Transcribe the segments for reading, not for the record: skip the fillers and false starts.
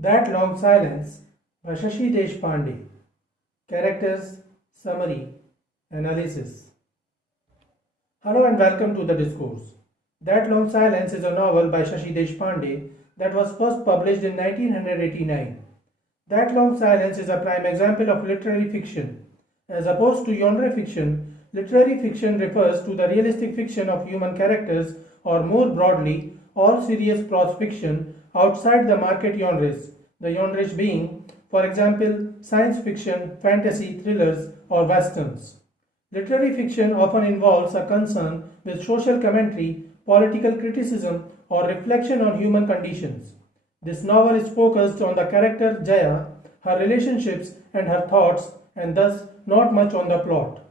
That Long Silence by Shashi Deshpande. Characters, Summary, Analysis. Hello and welcome to the discourse. That Long Silence is a novel by Shashi Deshpande that was first published in 1989. That Long Silence is a prime example of literary fiction. As opposed to genre fiction, literary fiction refers to the realistic fiction of human characters, or more broadly, all serious prose fiction outside the market genres, the genres being, for example, science fiction, fantasy, thrillers, or westerns. Literary fiction often involves a concern with social commentary, political criticism, or reflection on human conditions. This novel is focused on the character Jaya, her relationships, and her thoughts, and thus not much on the plot.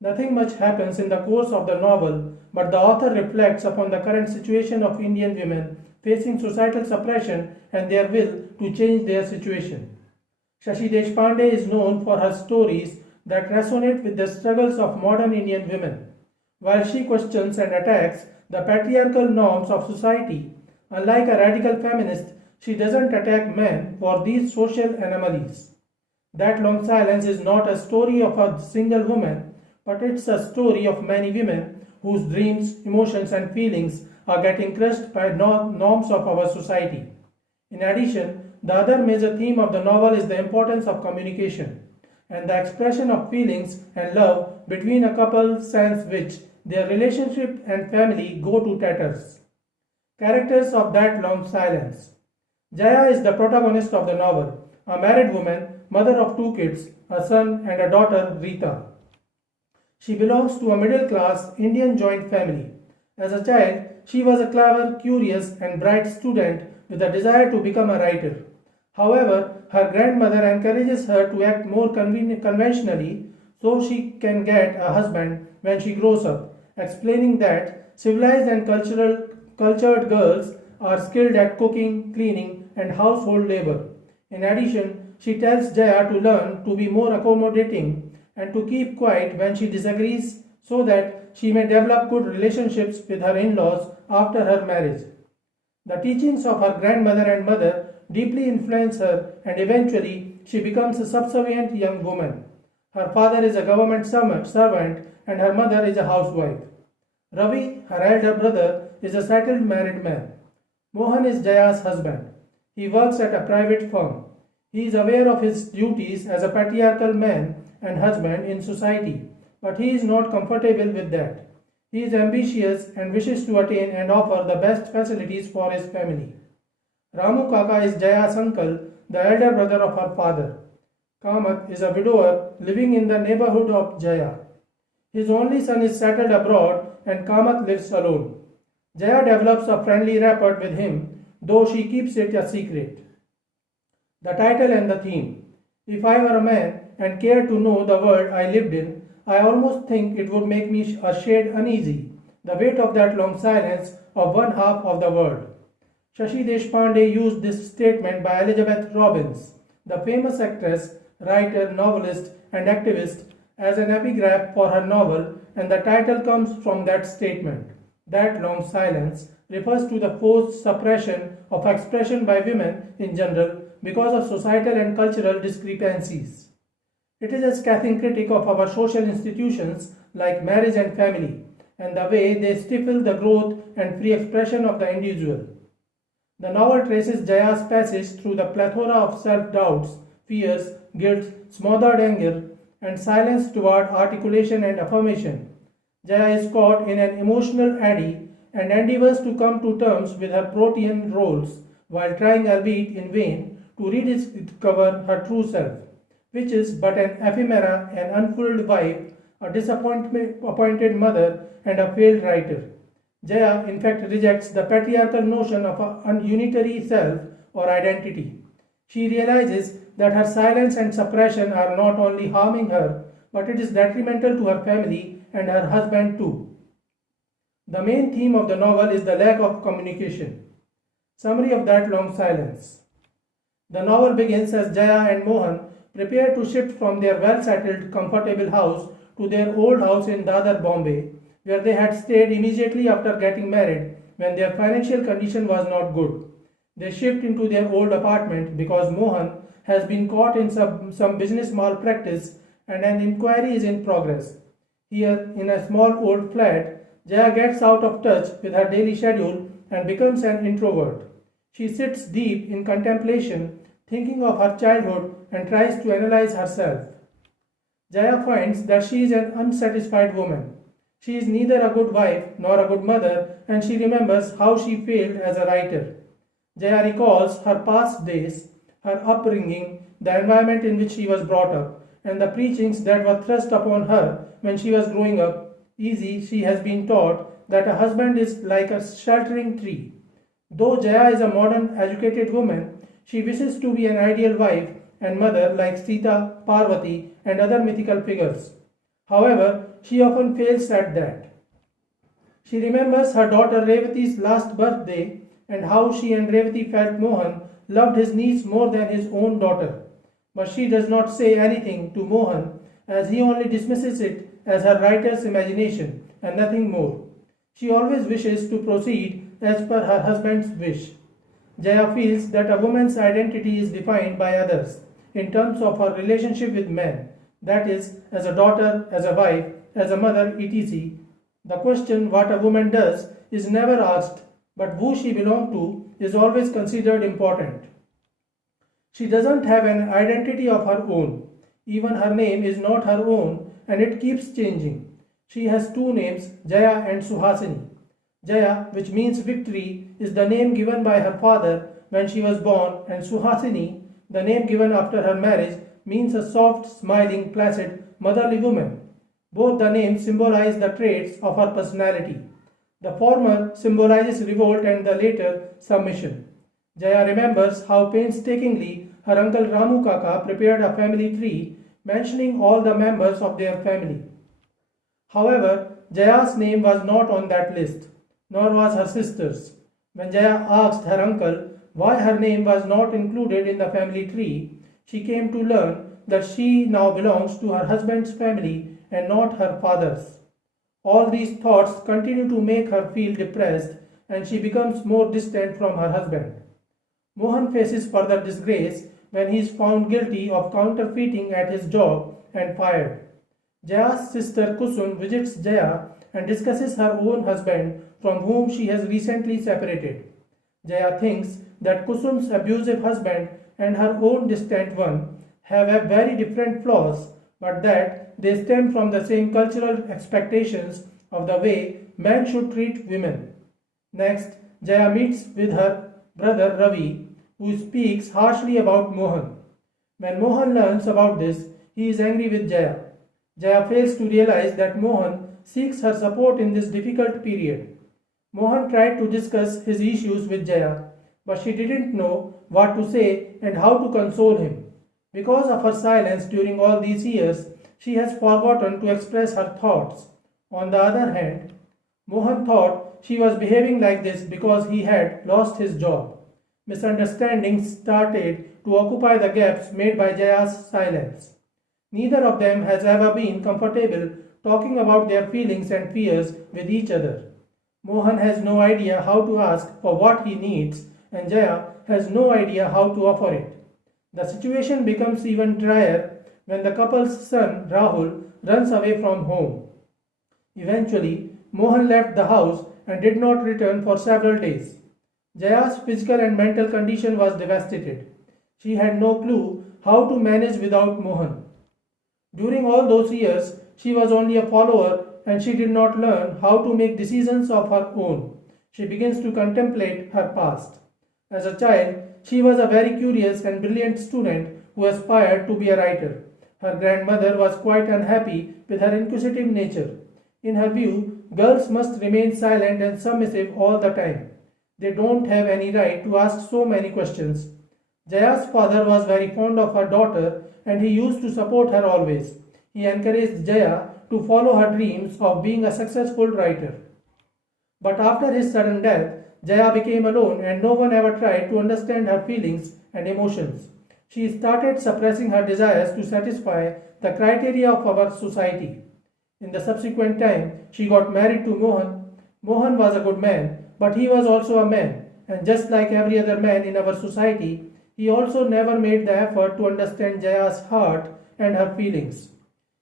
Nothing much happens in the course of the novel, but the author reflects upon the current situation of Indian women facing societal suppression and their will to change their situation. Shashi Deshpande is known for her stories that resonate with the struggles of modern Indian women. While she questions and attacks the patriarchal norms of society, unlike a radical feminist, she doesn't attack men for these social anomalies. That Long Silence is not a story of a single woman, but it's a story of many women whose dreams, emotions, and feelings are getting crushed by norms of our society. In addition, the other major theme of the novel is the importance of communication and the expression of feelings and love between a couple sans which their relationship and family go to tatters. Characters of That Long Silence. Jaya is the protagonist of the novel, a married woman, mother of two kids, a son and a daughter, Rita. She belongs to a middle class Indian joint family. As a child, she was a clever, curious, and bright student with a desire to become a writer. However, her grandmother encourages her to act more conventionally so she can get a husband when she grows up, explaining that civilized and cultured girls are skilled at cooking, cleaning, and household labor. In addition, she tells Jaya to learn to be more accommodating and to keep quiet when she disagrees so that she may develop good relationships with her in-laws after her marriage. The teachings of her grandmother and mother deeply influence her, and eventually she becomes a subservient young woman. Her father is a government servant and her mother is a housewife. Ravi, her elder brother, is a settled married man. Mohan is Jaya's husband. He works at a private firm. He is aware of his duties as a patriarchal man and husband in society, but he is not comfortable with that. He is ambitious and wishes to attain and offer the best facilities for his family. Ramu Kaka is Jaya's uncle, the elder brother of her father. Kamat is a widower living in the neighborhood of Jaya. His only son is settled abroad and Kamat lives alone. Jaya develops a friendly rapport with him, though she keeps it a secret. The title and the theme. If I were a man and cared to know the world I lived in, I almost think it would make me a shade uneasy, the weight of that long silence of one half of the world. Shashi Deshpande used this statement by Elizabeth Robbins, the famous actress, writer, novelist, and activist, as an epigraph for her novel, and the title comes from that statement. That Long Silence refers to the forced suppression of expression by women in general because of societal and cultural discrepancies. It is a scathing critique of our social institutions like marriage and family, and the way they stifle the growth and free expression of the individual. The novel traces Jaya's passage through the plethora of self-doubts, fears, guilt, smothered anger, and silence toward articulation and affirmation. Jaya is caught in an emotional eddy and endeavors to come to terms with her protean roles while trying, albeit in vain, to rediscover her true self, which is but an ephemera, an unfulfilled wife, a disappointed mother, and a failed writer. Jaya, in fact, rejects the patriarchal notion of a unitary self or identity. She realizes that her silence and suppression are not only harming her, but it is detrimental to her family and her husband too. The main theme of the novel is the lack of communication. Summary of That Long Silence. The novel begins as Jaya and Mohan prepare to shift from their well-settled, comfortable house to their old house in Dadar, Bombay, where they had stayed immediately after getting married when their financial condition was not good. They shift into their old apartment because Mohan has been caught in some business malpractice and an inquiry is in progress. Here, in a small old flat, Jaya gets out of touch with her daily schedule and becomes an introvert. She sits deep in contemplation, thinking of her childhood and tries to analyze herself. Jaya finds that she is an unsatisfied woman. She is neither a good wife nor a good mother, and she remembers how she failed as a writer. Jaya recalls her past days, her upbringing, the environment in which she was brought up, and the preachings that were thrust upon her when she was growing up. Easy, she has been taught that a husband is like a sheltering tree. Though Jaya is a modern, educated woman, she wishes to be an ideal wife and mother like Sita, Parvati, and other mythical figures. However, she often fails at that. She remembers her daughter Revati's last birthday and how she and Revati felt Mohan loved his niece more than his own daughter. But she does not say anything to Mohan as he only dismisses it as her writer's imagination and nothing more. She always wishes to proceed as per her husband's wish. Jaya feels that a woman's identity is defined by others in terms of her relationship with men, that is, as a daughter, as a wife, as a mother, etc. The question what a woman does is never asked, but who she belongs to is always considered important. She doesn't have an identity of her own. Even her name is not her own and it keeps changing. She has two names, Jaya and Suhasini. Jaya, which means victory, is the name given by her father when she was born, and Suhasini, the name given after her marriage, means a soft, smiling, placid, motherly woman. Both the names symbolize the traits of her personality. The former symbolizes revolt and the later submission. Jaya remembers how painstakingly her uncle Ramu Kaka prepared a family tree mentioning all the members of their family. However, Jaya's name was not on that list, nor was her sister's. When Jaya asked her uncle why her name was not included in the family tree, she came to learn that she now belongs to her husband's family and not her father's. All these thoughts continue to make her feel depressed and she becomes more distant from her husband. Mohan faces further disgrace when he is found guilty of counterfeiting at his job and fired. Jaya's sister Kusum visits Jaya and discusses her own husband from whom she has recently separated. Jaya thinks that Kusum's abusive husband and her own distant one have very different flaws, but that they stem from the same cultural expectations of the way men should treat women. Next, Jaya meets with her brother Ravi, who speaks harshly about Mohan. When Mohan learns about this, he is angry with Jaya. Jaya fails to realize that Mohan seeks her support in this difficult period. Mohan tried to discuss his issues with Jaya, but she didn't know what to say and how to console him. Because of her silence during all these years, she has forgotten to express her thoughts. On the other hand, Mohan thought she was behaving like this because he had lost his job. Misunderstandings started to occupy the gaps made by Jaya's silence. Neither of them has ever been comfortable talking about their feelings and fears with each other. Mohan has no idea how to ask for what he needs, and Jaya has no idea how to offer it. The situation becomes even drier when the couple's son Rahul runs away from home. Eventually, Mohan left the house and did not return for several days. Jaya's physical and mental condition was devastated. She had no clue how to manage without Mohan. During all those years, she was only a follower and she did not learn how to make decisions of her own. She begins to contemplate her past. As a child, she was a very curious and brilliant student who aspired to be a writer. Her grandmother was quite unhappy with her inquisitive nature. In her view, girls must remain silent and submissive all the time. They don't have any right to ask so many questions. Jaya's father was very fond of her daughter and he used to support her always. He encouraged Jaya to follow her dreams of being a successful writer. But after his sudden death, Jaya became alone and no one ever tried to understand her feelings and emotions. She started suppressing her desires to satisfy the criteria of our society. In the subsequent time, she got married to Mohan. Mohan was a good man, but he was also a man, and just like every other man in our society, he also never made the effort to understand Jaya's heart and her feelings.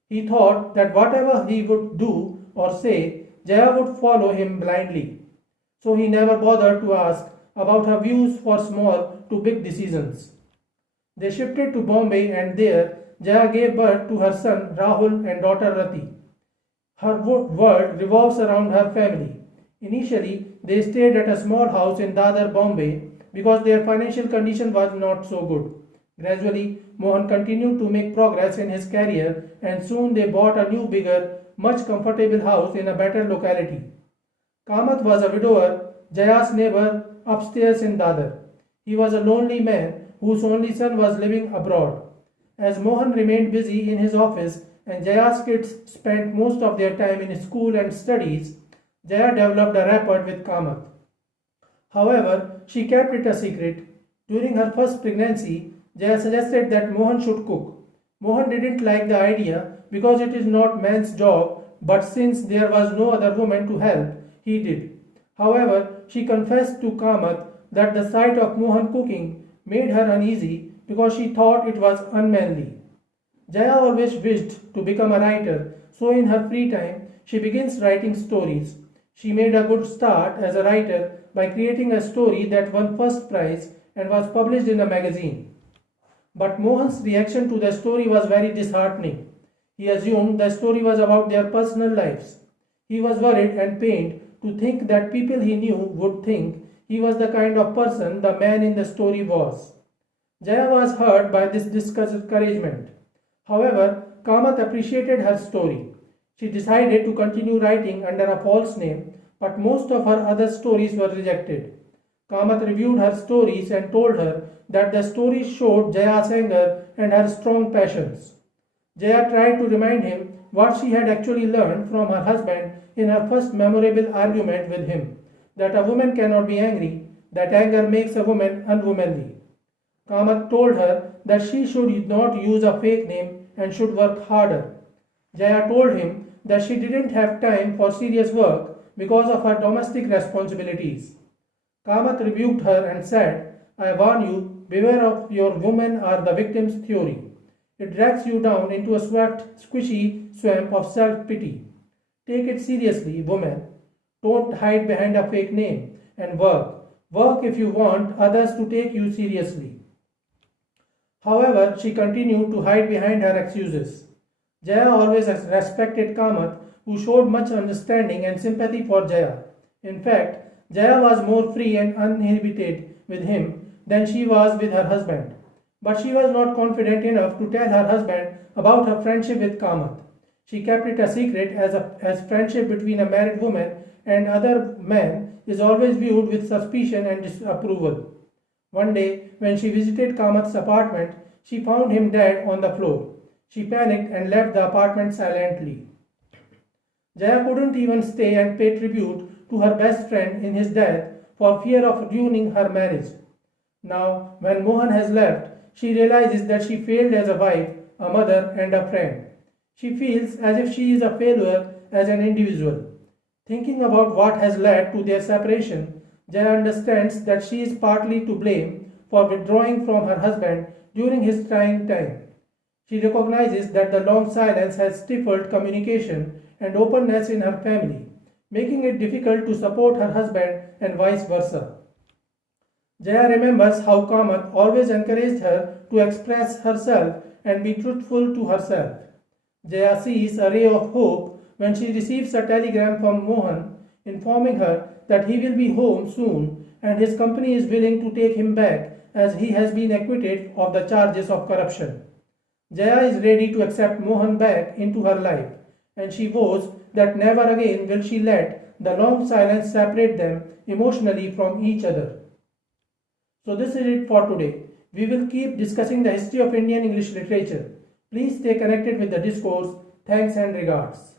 He thought that whatever he would do or say, Jaya would follow him blindly. So he never bothered to ask about her views for small to big decisions. They shifted to Bombay and there Jaya gave birth to her son Rahul and daughter Rati. Her world revolves around her family. Initially, they stayed at a small house in Dadar, Bombay because their financial condition was not so good. Gradually, Mohan continued to make progress in his career and soon they bought a new, bigger, much comfortable house in a better locality. Kamath was a widower, Jaya's neighbor upstairs in Dadar. He was a lonely man whose only son was living abroad. As Mohan remained busy in his office and Jaya's kids spent most of their time in school and studies, Jaya developed a rapport with Kamath. However, she kept it a secret. During her first pregnancy, Jaya suggested that Mohan should cook. Mohan didn't like the idea because it is not man's job, but since there was no other woman to help, he did. However, she confessed to Kamath that the sight of Mohan cooking made her uneasy because she thought it was unmanly. Jaya always wished to become a writer, so in her free time, she begins writing stories. She made a good start as a writer by creating a story that won first prize and was published in a magazine. But Mohan's reaction to the story was very disheartening. He assumed the story was about their personal lives. He was worried and pained to think that people he knew would think he was the kind of person the man in the story was. Jaya was hurt by this discouragement. However, Kamath appreciated her story. She decided to continue writing under a false name, but most of her other stories were rejected. Kamath reviewed her stories and told her that the stories showed Jaya's anger and her strong passions. Jaya tried to remind him what she had actually learned from her husband in her first memorable argument with him, that a woman cannot be angry, that anger makes a woman unwomanly. Kamath told her that she should not use a fake name and should work harder. Jaya told him that she didn't have time for serious work because of her domestic responsibilities. Kamath rebuked her and said, I warn you, beware of your women are the victim's theory. It drags you down into a squishy swamp of self-pity. Take it seriously, woman. Don't hide behind a fake name and work. Work if you want others to take you seriously. However, she continued to hide behind her excuses. Jaya always respected Kamath, who showed much understanding and sympathy for Jaya. In fact, Jaya was more free and uninhibited with him than she was with her husband. But she was not confident enough to tell her husband about her friendship with Kamath. She kept it a secret as friendship between a married woman and other man is always viewed with suspicion and disapproval. One day, when she visited Kamath's apartment, she found him dead on the floor. She panicked and left the apartment silently. Jaya couldn't even stay and pay tribute to her best friend in his death for fear of ruining her marriage. Now, when Mohan has left, she realizes that she failed as a wife, a mother, and a friend. She feels as if she is a failure as an individual. Thinking about what has led to their separation, Jaya understands that she is partly to blame for withdrawing from her husband during his trying time. She recognizes that the long silence has stifled communication and openness in her family, making it difficult to support her husband and vice versa. Jaya remembers how Kamath always encouraged her to express herself and be truthful to herself. Jaya sees a ray of hope when she receives a telegram from Mohan informing her that he will be home soon and his company is willing to take him back as he has been acquitted of the charges of corruption. Jaya is ready to accept Mohan back into her life, and she vows that never again will she let the long silence separate them emotionally from each other. So this is it for today. We will keep discussing the history of Indian English literature. Please stay connected with the discourse. Thanks and regards.